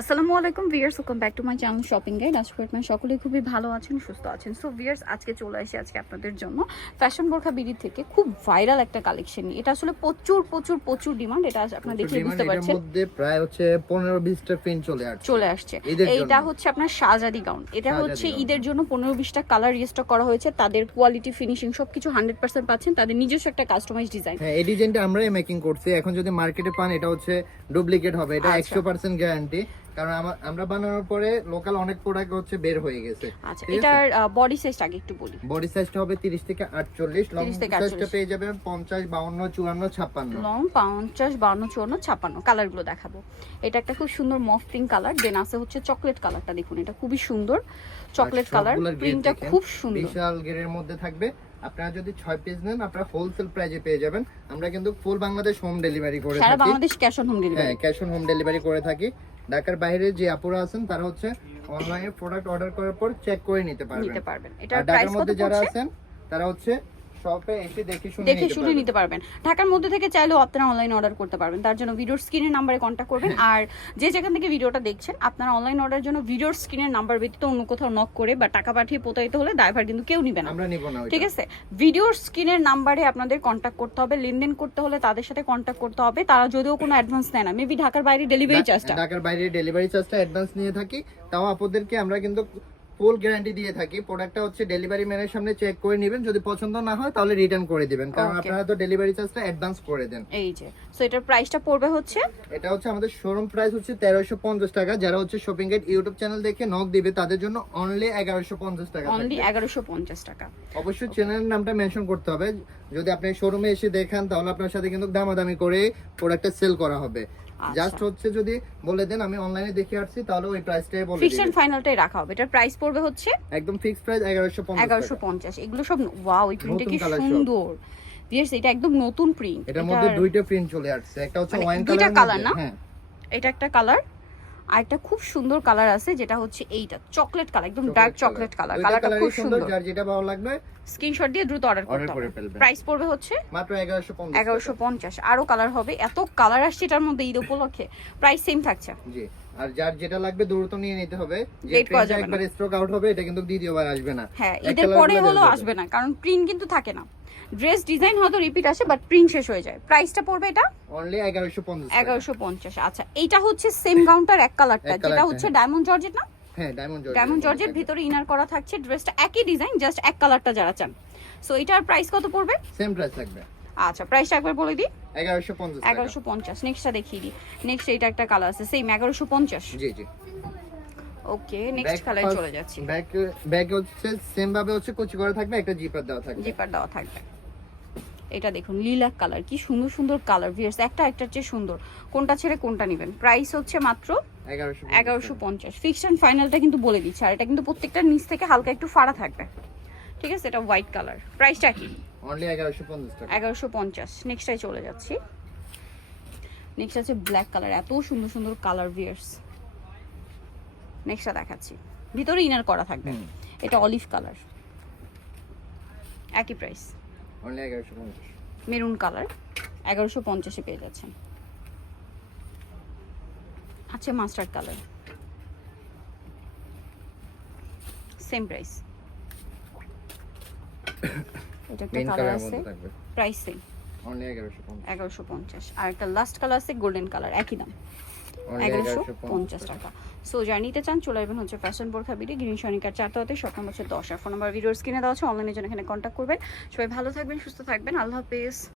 আসসালামু আলাইকুম viewers, welcome back to my channel shopping guide. আশা করি আপনারা সকলেই খুবই ভালো আছেন, সুস্থ আছেন। সো ভিউয়ার্স, আজকে চলে আসি আজকে আপনাদের জন্য ফ্যাশন বোরখা বিডি থেকে খুব ভাইরাল একটা কালেকশন নিয়ে। এটা আসলে প্রচুর প্রচুর প্রচুর ডিমান্ড। এটা আপনারা দেখে বুঝতে পারছেন। এর মধ্যে প্রায় হচ্ছে 15-20টা প্রিন্ট চলে আসছে। এইটা হচ্ছে আপনার শাহজাদি গাউন। এটা হচ্ছে ঈদের জন্য 15-20টা কালার রিস্টক করা হয়েছে। তাদের কোয়ালিটি, ফিনিশিং সবকিছু 100% পাচ্ছেন। তাদের নিজস্ব একটা কাস্টমাইজ ডিজাইন। হ্যাঁ, এই ডিজাইনটা আমরাই মেকিং করছি। এখন যদি মার্কেটে পান এটা হচ্ছে ডুপ্লিকেট হবে। এটা 100% গ্যারান্টি, কারণ আমরা বানানোর পরে লোকাল অনেক প্রোডাক্ট হচ্ছে বের হয়ে গেছে। আচ্ছা, এটার বডি সাইজটা আগে একটু বলি। বডি সাইজটা হবে 30 থেকে 48, লং সাইজটা পেয়ে যাবেন 50, 52, 54, 56। লং 50, 52, 54, 56 কালারগুলো দেখাবো। এটা একটা খুব সুন্দর মফ পিঙ্ক কালার, দেন আছে হচ্ছে চকলেট কালারটা। দেখুন এটা খুবই সুন্দর চকলেট কালার, প্রিন্টটা খুব সুন্দর, বিশাল গেরের মধ্যে থাকবে। আপনারা যদি 6 পিস নেন আপনারা হোলসেল প্রাইসে পেয়ে যাবেন। আমরা কিন্তু ফুল বাংলাদেশ হোম ডেলিভারি করে থাকি। সারা Bangladesh cash on home delivery. হ্যাঁ, ক্যাশ অন হোম ডেলিভারি করে থাকি। ঢাকার বাইরে যে আপুরা আছেন তারা হচ্ছে অনলাইনে প্রোডাক্ট অর্ডার করার পর চেক করে নিতে পারবেন। এটার প্রাইস কত পড়ছে? যারা আছেন তারা হচ্ছে শপে এসে দেখে শুনে নিতে পারবেন। ঢাকার মধ্যে থেকে চাইলেও আপনারা অনলাইন অর্ডার করতে পারবেন। তার জন্য ভিডিওর স্ক্রিনের নাম্বারে কন্ট্যাক্ট করবেন। আর যে যেখান থেকে ভিডিওটা দেখছেন, আপনারা অনলাইন অর্ডারের জন্য ভিডিওর স্ক্রিনের নাম্বার ব্যতীত অন্য কোথাও নক করে বা টাকা পাঠিয়ে প্রতারিত হলে ড্রাইভার কিন্তু কেউ নিবে না, আমরা নিব না। ঠিক আছে? ভিডিওর স্ক্রিনের নাম্বারে আপনাদের কন্ট্যাক্ট করতে হবে। লেনদেন করতে হলে তাদের সাথে কন্ট্যাক্ট করতে হবে। তারা যদিও কোনো অ্যাডভান্স নেয় না, মেবি ঢাকার বাইরে ডেলিভারি চার্জটা অ্যাডভান্স নিয়ে থাকি। তাও আপনাদেরকে আমরা কিন্তু ফুল গ্যারান্টি দিয়ে থাকি। প্রোডাক্টটা হচ্ছে ডেলিভারি ম্যানের সামনে চেক করে নেবেন। যদি পছন্দ না হয় তাহলে রিটার্ন করে দিবেন, কারণ আপনারা তো ডেলিভারি চার্জটা অ্যাডভান্স করে দেন। এই যে সো এটার প্রাইসটা পড়বে হচ্ছে, এটা হচ্ছে আমাদের শোরুম প্রাইস হচ্ছে 1350 টাকা। যারা হচ্ছে শপিং গাইড ইউটিউব চ্যানেল দেখে নক দিবে তাদের জন্য অনলি 1150 টাকা। অনলি 1150 টাকা। অবশ্যই চ্যানেলের নামটা মেনশন করতে হবে। যদি আপনি শোরুমে এসে দেখেন তাহলে আপনার সাথে কিন্তু দামাদামি করে প্রোডাক্টটা সেল করা হবে। জাস্ট হচ্ছে যদি বলে দেন আমি অনলাইনে দেখে আসছি তাহলে ওই প্রাইসটাই বলে দিবেন। ফিক্স এন্ড ফাইনালটাই রাখা হবে। এটার প্রাইস পড়বে হচ্ছে একদম ফিক্স প্রাইস 1150। এগুলো সব ওয়াও, এই প্রিন্টটা কি সুন্দর। ভিউয়ার্স, এটা একদম নতুন প্রিন্ট। এটার মধ্যে দুইটা প্রিন্ট চলে আসছে। একটা হচ্ছে ওয়াইন কালার, দুইটা কালার না? হ্যাঁ, এটা একটা কালার আর একটা খুব সুন্দর কালার আছে যেটা হচ্ছে এইটা চকলেট কালার, একদম ডার্ক চকলেট কালার। কালারটা খুব সুন্দর। যার যেটা ভালো লাগবে স্ক্রিনশট দিয়ে দ্রুত অর্ডার করতে হবে। প্রাইস পড়বে হচ্ছে মাত্র 1150। 1150। আরো কালার হবে, এত কালার আসছে এটার মধ্যে ঈদ উপলক্ষে। প্রাইস সেম থাকছে। জি, আর যার যেটা লাগবে দ্রুত নিয়ে নিতে হবে। যে লেট করা যাবে না। একবার স্টক আউট হবে এটা কিন্তু দ্বিতীয়বার আসবে না। হ্যাঁ, ঈদের পরে হলো আসবে না, কারণ প্রিন্ট কিন্তু থাকে না। ড্রেস ডিজাইন হয়তো রিপিট আসে, বাট প্রিন্ট শেষ হয়ে যায়। প্রাইসটা পড়বে এটা অনলি 1150। 1150। আচ্ছা, এইটা হচ্ছে সেম গাউনটার এক কালারটা, যেটা হচ্ছে ডায়মন্ড জর্জেট না? হ্যাঁ, ডায়মন্ড জর্জেট, ভিতরে ইনার করা থাকছে। ড্রেসটা একই ডিজাইন, জাস্ট এক কালারটা যারা চান। সো এটার প্রাইস কত পড়বে? সেম প্রাইস থাকবে। আচ্ছা, প্রাইসটা একবার বলে দিই। 1150। 1150। নেক্সটটা দেখিয়ে দিই। নেক্সট এটা একটা কালার আছে সেম 1150। জি জি। ওকে, নেক্সট কালারে চলে যাচ্ছি। ব্যাক হচ্ছে সেম ভাবে হচ্ছে কুচি করা থাকবে, একটা জিপার দেওয়া থাকবে। জিপার দেওয়া থাকবে। এটা দেখুন লিলাক কালার, কি সুন্দর সুন্দর কালার। ভিউয়ার্স, একটা একটার চেয়ে সুন্দর। কোনটা ছেড়ে কোনটা নেবেন? প্রাইস হচ্ছে মাত্র 1150। ফিক্সড এন্ড ফাইনালটা কিন্তু বলে দিচ্ছি। আর এটা কিন্তু প্রত্যেকটা নিচ থেকে হালকা একটু ফাড়া থাকবে, ঠিক আছে? এটা হোয়াইট কালার। প্রাইসটা কি? অনলি 1150 টাকা। 1150। নেক্সটটাই চলে যাচ্ছি। নেক্সট আছে ব্ল্যাক কালার, এত সুন্দর সুন্দর কালার। ভিউয়ার্স, নেক্সটটা দেখাচ্ছি, ভিতরে ইনার করা থাকবে। এটা অলিভ কালার, একই প্রাইস অনলি 1150। মেরুন কালার 1150 এ পেয়ে যাচ্ছেন। আচ্ছা, মাস্টার্ড কালার সেম প্রাইস। এটা একটা কালার আছে, প্রাইস সেম অনলি 1150। 1150। আর একটা লাস্ট কালার আছে গোল্ডেন কালার, একই দাম 1150 টাকা। সো যারা নিতে চান চলে আসবেন হচ্ছে ফ্যাশন বোরখা বিডি, গ্রিন সনিকার 4 শপ নম্বর হচ্ছে 10। আর ফোন নাম্বার ভিডিওর স্ক্রিনে দেওয়া আছে, অনলাইনে জন্য এখানে কন্ট্যাক্ট করবেন। সবাই ভালো থাকবেন, সুস্থ থাকবেন। আল্লাহ হাফেজ।